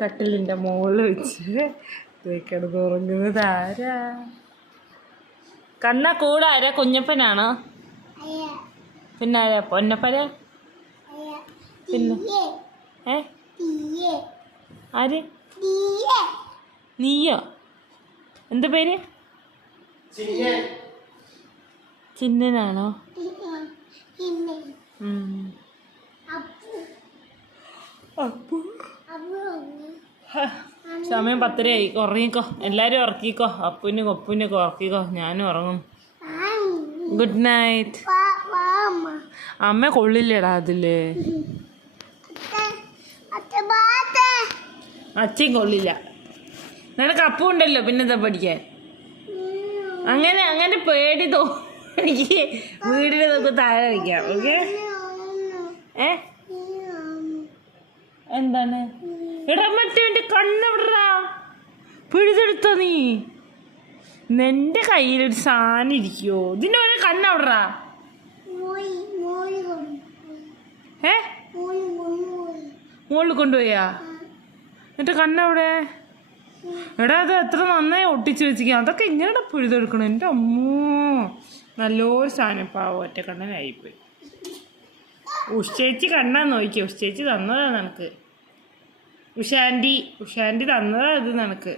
കട്ടിലിൻ്റെ മുകളിൽ വെച്ച് കിടന്നുറങ്ങുന്നത് ആരാ? കണ്ണ കൂടെ ആരാ? കുഞ്ഞപ്പനാണോ? പിന്നെ ആരാ? പൊന്നപ്പനാ? പിന്നെ ആര്? നീയോ? എന്താ പേര്? ചിന്നനാണോ? സമയം 10:30 ഉറങ്ങിക്കോ, എല്ലാരും ഉറക്കിക്കോ. അപ്പുവിന് കൊപ്പുവിനൊക്കെ ഉറക്കിക്കോ, ഞാനും ഉറങ്ങും. Good night. അമ്മ കൊള്ളില്ലടാ അതില്, അച്ഛൻ കൊള്ളില്ല. നിനക്ക് അപ്പു ഉണ്ടല്ലോ പിന്നെന്താ പഠിക്കാൻ. അങ്ങനെ പേടി തോന്നിക്ക് വീടിന് നമുക്ക് താഴെ വയ്ക്കാം. ഓക്കെ? എന്താണ് ഇടാൻ പറ്റും? കണ്ണെവിടാ പിടിച്ചെടുത്തോ നീ? നിന്റെ കയ്യിലൊരു സാധനം ഇരിക്കുവോ? ഇതിന്റെ ഒരു കണ്ണെവിടാ? മുകളിൽ കൊണ്ടുപോയാ? എന്നിട്ട് കണ്ണെവിടെ? എടാ അത് എത്ര നന്നായി ഒട്ടിച്ച് വെച്ചിരിക്കുക. അതൊക്കെ ഇങ്ങനെ പിഴുതെടുക്കണം. എൻ്റെ അമ്മോ, നല്ലൊരു സാധനം. പാവം ഒറ്റ കണ്ണനായിപ്പോയി. ഉഷേച്ചി കണ്ണാന്ന് നോക്കിയ. ഉഷേച്ചി തന്നതാ നിനക്ക്. ഉഷാൻറ്റി തന്നതാ അത് നിനക്ക്.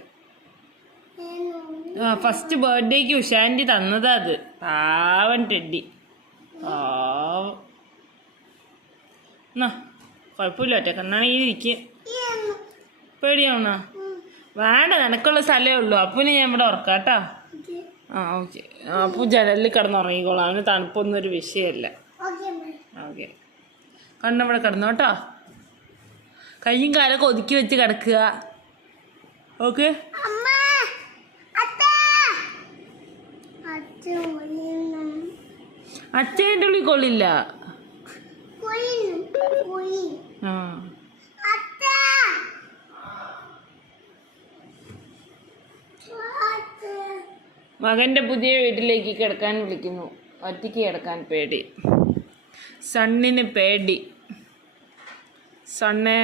ഫസ്റ്റ് ബർത്ത്ഡേക്ക് ഉഷാൻറ്റി തന്നതാ അത്. പാവൻ ടെഡി. പാവം. എന്നാ കുഴപ്പമില്ല, ഒറ്റ കണ്ണാണെങ്കിൽ ഇരിക്കുക. പേടിയാവണ വേണ്ട, നിനക്കുള്ള സ്ഥലമേ ഉള്ളൂ. അപ്പുവിനെ ഞാൻ ഇവിടെ ഉറക്കാം കേട്ടോ. ഓക്കെ. അപ്പു ജനലിൽ കിടന്നുറങ്ങിക്കോളാം. അവന് തണുപ്പൊന്നും ഒരു വിഷയമല്ല. ഓക്കെ, കണ്ണവിടെ കിടന്നു കേട്ടോ. കയ്യും കാലൊക്കെ ഒതുക്കി വെച്ച് കിടക്കുക. ഓക്കെ? അച്ഛൻ്റെ ഉള്ളിൽ കൊള്ളില്ല. മകൻ്റെ പുതിയ വീട്ടിലേക്ക് കിടക്കാൻ വിളിക്കുന്നു. ഒറ്റയ്ക്ക് കിടക്കാൻ പേടി. സണ്ണിന് പേടി. സണ്ണേ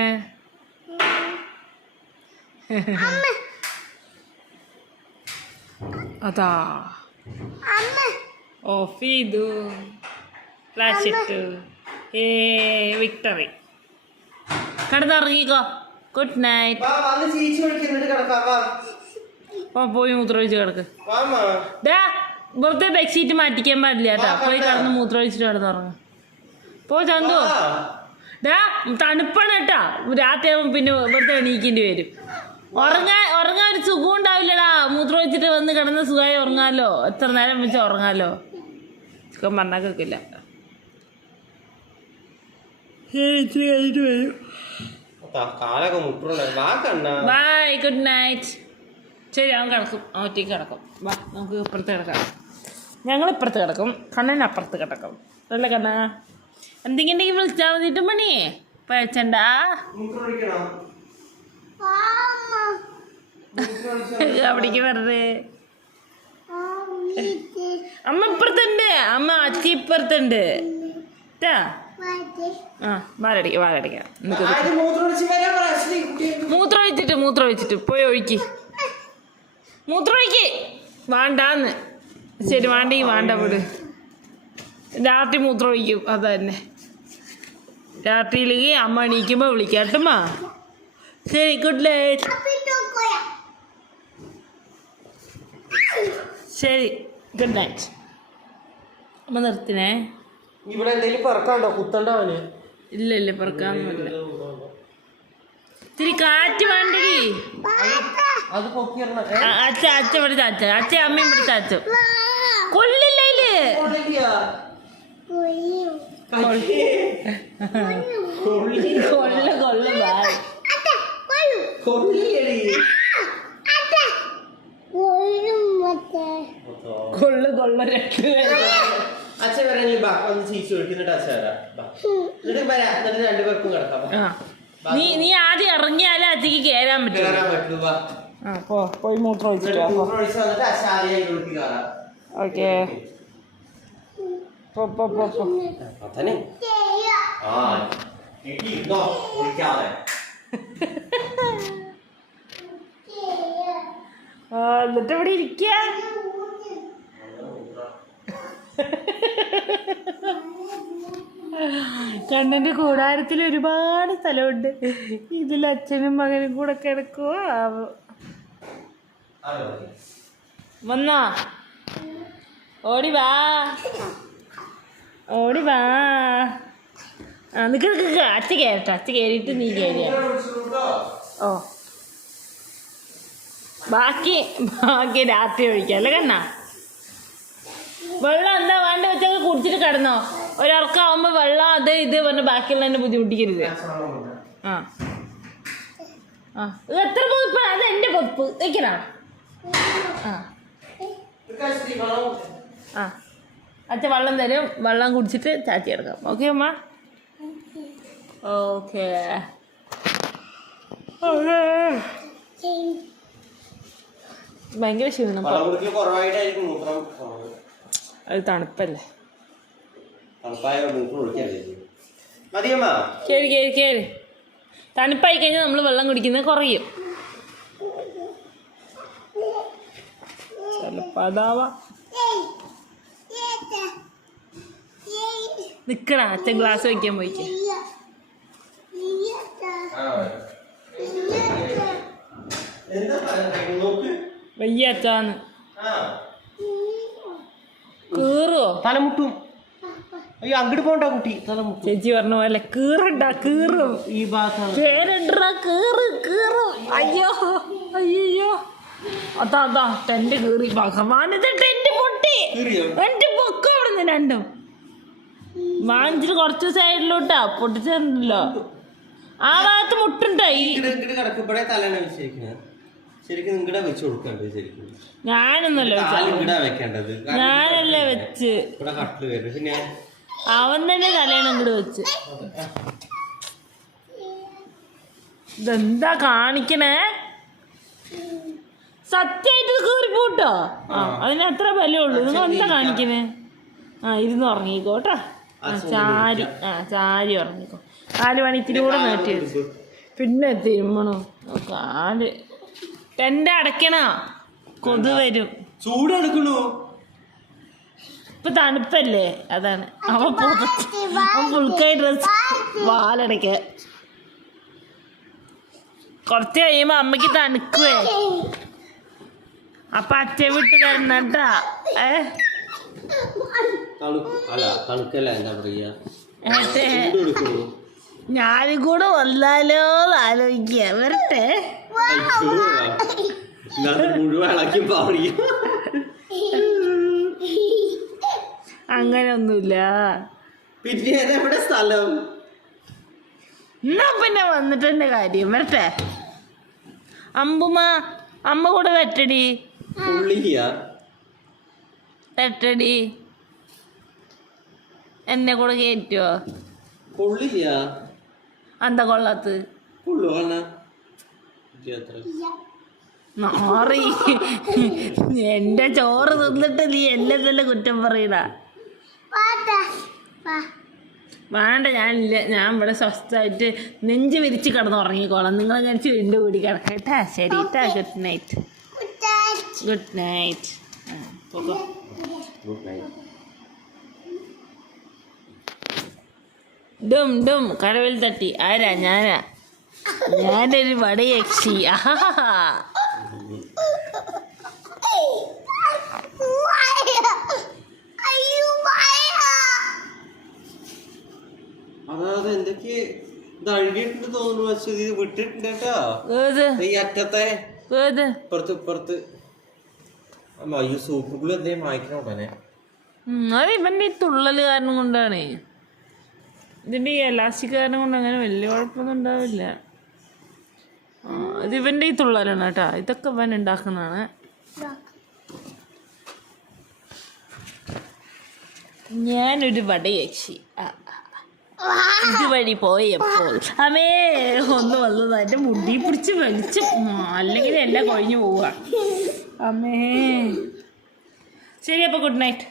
അതാ ഓഫ് ചെയ്തു, ഫ്ലാഷ് ഇട്ടു. വിക്ടറി. കിടന്നുറങ്ങിക്കോ. Good night. പോയി മൂത്രമൊഴിച്ച് കിടക്ക്. വെറുതെ ബെഡ്ഷീറ്റ് മാറ്റിക്കാൻ പാടില്ല കേട്ടോ. പോയി കിടന്ന് മൂത്രമൊഴിച്ചിട്ട് കിടന്നുറങ്ങും. പോ ചന്തു. തണുപ്പാണ് കേട്ടാ. രാത്രി ആകുമ്പോൾ പിന്നെ വെറുതെ എണീക്കേണ്ടി വരും. ഉറങ്ങാൻ ഒരു സുഖം ഉണ്ടാവില്ലടാ. മൂത്രമൊഴിച്ചിട്ട് വന്ന് കിടന്ന് സുഖമായി ഉറങ്ങാമല്ലോ. എത്ര നേരം വെച്ച് ഉറങ്ങാമല്ലോ. ചിക്കൻ പറഞ്ഞാൽ കേൾക്കില്ല. കഴിഞ്ഞിട്ട് വരും. Bye, good night. ശരി, അവൻ കിടക്കും. ഒറ്റയ്ക്ക് കിടക്കും. വാ, നമുക്ക് ഇപ്പുറത്ത് കിടക്കാം. ഞങ്ങൾ ഇപ്പുറത്ത് കിടക്കും, കണ്ണൻ അപ്പുറത്ത് കിടക്കും. അല്ലേ കണ്ണ? എന്തെങ്കിലും വിളിച്ചാൽ മതിട്ട് മണി പഴച്ചണ്ട. അവിടേക്ക് വെറുതെ. അമ്മ ഇപ്പുറത്തുണ്ട്. അമ്മ അച്ഛ ഇപ്പുറത്തുണ്ട്. വാലടിക്കാം. മൂത്രമൊഴിച്ചിട്ട് പോയി ഒഴിക്ക്. മൂത്രമൊഴിക്ക്. വേണ്ടാന്ന്. ശരി, വേണ്ടെങ്കിൽ വേണ്ട വിട്. രാത്രി മൂത്രമൊഴിക്കും. അത് തന്നെ. രാത്രിയിലേക്ക് അമ്മ എണീക്കുമ്പോൾ വിളിക്കാട്ടമ്മ. ശരി, ഗുഡ് നൈറ്റ്. ശരി, ഗുഡ് നൈറ്റ്. അമ്മ നിർത്തിനേ. ഇവിടെ എന്തെങ്കിലും പറക്കാണ്ടോ? കുത്തണ്ടവന്? ഇല്ല, പറക്കാനൊന്നുമില്ല. ഇത്തിരി കാറ്റ് വേണ്ടടി. അത് പൊക്കിയറ. അച്ഛ പിടിച്ച അച്ഛ അമ്മയും പിടിച്ച അച്ഛ. കൊള്ളില്ല. അച്ഛൻ വരാനില്ല. ഒന്ന് ചീച്ചു ഒഴിക്കുന്നുണ്ട്. അച്ഛൻ വരാം. രണ്ടുപേർക്കും കിടക്കാം. നീ ആദ്യം ഇറങ്ങിയാലേ അച്ഛക്ക് കേറാൻ പറ്റുള്ളൂ. പോയി മൂത്രം ഒഴിച്ചിട്ട്. ഓക്കെ, പോ. എന്നിട്ട് ഇവിടെ ഇരിക്കുക. കണ്ണൻ്റെ കൂടാരത്തിൽ ഒരുപാട് സ്ഥലമുണ്ട്. ഇതിൽ അച്ഛനും മകനും കൂടെ കിടക്കുക. വന്നോ? ഓടി വാ, ഓടി വാ. നിക്ക് അച്ഛ കയറട്ടെ. അച്ഛ കയറിയിട്ട് നീ കയറിയ. ഓ ബാക്കി രാത്രി ഒഴിക്കാം അല്ലേ കണ്ണാ? വെള്ളം എന്താ വേണ്ട വെച്ചൊക്കെ കുടിച്ചിട്ട് കിടന്നോ. ഒരിറക്കാവുമ്പോൾ വെള്ളം അത് ഇത് പറഞ്ഞ് ബാക്കിയുള്ള തന്നെ ബുദ്ധിമുട്ടിക്കരുത്. ആ ആ ഇത് എത്ര പൊതുപ്പ്? അത് എൻ്റെ പൊതുപ്പ് വെക്കണ. ആ ആ അച്ഛൻ വെള്ളം തരും. വെള്ളം കുടിച്ചിട്ട് ചാച്ചി എടുക്കാം. ഓക്കെ അമ്മ? ഓക്കെ. ഭയങ്കര ക്ഷീണം. അത് തണുപ്പല്ലേ. കേറി കേറി കേറി. തണുപ്പായി കഴിഞ്ഞാൽ നമ്മൾ വെള്ളം കുടിക്കുന്നത് കുറയും. ചിലപ്പോൾ അതാവാ. നിക്കണ അച്ഛൻ ഗ്ലാസ് വയ്ക്കാൻ പോയിക്കേ. വയ്യ അച്ഛാന്ന്. കീറോ? തലമുട്ടും. അയ്യോ അങ്ങോട്ട് പോണ്ട കുട്ടി. തലമുട്ടും. ചേച്ചി പറഞ്ഞ പോലെ കീറണ്ട, കീറും. ഈ ഭാഗം കീറും. അയ്യോ അയ്യോ അതാ അതാ ടെന്റ് കീറി. ഭഗവാനിത് ടെന്റ് പൊട്ടി. എന്റെ പൊക്കം അവിടെ രണ്ടും വാങ്ങിച്ചിട്ട് കുറച്ച് സൈഡിലോട്ടാ പൊട്ടിച്ചല്ലോ. ആ ഭാഗത്ത് മുട്ടുണ്ടായി. ഞാനൊന്നല്ല വെക്കേണ്ടത്. ഞാനല്ലേ വെച്ച്. അവൻ തന്നെ തലേന്ന് ഇങ്ങോട്ട് വെച്ച്. ഇതെന്താ കാണിക്കണേ? സത്യമായിട്ട് കീറിപ്പോട്ടോ. ആ അതിന് അത്ര ബലമുള്ളൂ. നിങ്ങൾ എന്താ കാണിക്കണേ? ആ ഇരുന്ന് ഉറങ്ങിക്കോട്ടോ. ചാരി ഉറങ്ങിക്കോ. 4 മണി ഇത്തിരി കൂടെ നീട്ടി വെച്ചു. പിന്നെ തിരുമ്മണോ കാല്. ടെന്റ് അടയ്ക്കണോ? കൊതു വരും. ചൂടെടുക്കണോ? ഇപ്പൊ തണുപ്പല്ലേ, അതാണ്. അവൻ ഫുൾക്കായി ഡ്രസ് വാലടയ്ക്ക. കുറച്ച് കഴിയുമ്പോ അമ്മക്ക് തണുക്കുവേ. അപ്പൊ അച്ഛ വിട്ട് തരണട്ടാ. ഞാനും കൂടെ വന്നാലോ ആലോചിക്ക. വരട്ടെ. അങ്ങനെയൊന്നുമില്ല. പിന്നെ സ്ഥലം എന്നാ പിന്നെ വന്നിട്ടെന്റെ കാര്യം. വരട്ടെ. അമ്മ കൂടെ വെട്ടടി. വെട്ടടി. എന്നെ കൂടെ കയറ്റുവോ? എന്താ കൊള്ളാത്ത്? മാറി. എന്റെ ചോറ് തിന്നിട്ട് നീ എന്നെ തന്നെ കുറ്റം പറയണ. വേണ്ട, ഞാനില്ല. ഞാൻ ഇവിടെ സ്വസ്ഥമായിട്ട് നെഞ്ച് വിരിച്ച് കിടന്നുറങ്ങിക്കോളാം. നിങ്ങൾ കഴിച്ച് എൻ്റെ കൂടി കിടക്കട്ടാ. ശരി ട്ടാ. Good night. Good night. പോകോ. ഡും ഡും കടവിൽ തട്ടി. ആരാ? ഞാനൊരു വടയക്ഷി. അതായത് എന്തൊക്കെ അഴുകിയിട്ടുണ്ട് തോന്നുന്നു. പക്ഷെ ഇത് വിട്ടിട്ടുണ്ട് കേട്ടോ. ഈ അറ്റത്തെ ഇപ്പുറത്ത് അയ്യോ സൂപ്പുകൾ എന്തേലും വാങ്ങിക്കണ ഉടനെ. അത് ഇവന്റെ ഈ തുള്ളല് കാരണം കൊണ്ടാണ്. ഇതിന്റെ ഈ എലാസ്റ്റിക് കാരണം കൊണ്ട് അങ്ങനെ വലിയ കുഴപ്പമൊന്നും ഉണ്ടാവില്ല. ഇത് ഇവന്റെ ഈ തുള്ളലാണ് കേട്ടോ. ഇതൊക്കെ ഇവൻ ഉണ്ടാക്കുന്നതാണ്. ഞാനൊരു വടയക്ഷി. ഇതുവഴി പോയപ്പോൾ അമ്മേ ഒന്ന് വന്നത് എൻ്റെ മുടി പിടിച്ച് വലിച്ച്. അല്ലെങ്കിൽ എല്ലാം കൊഴിഞ്ഞു പോവുക. അമ്മേ ശരി. അപ്പോൾ ഗുഡ് നൈറ്റ്.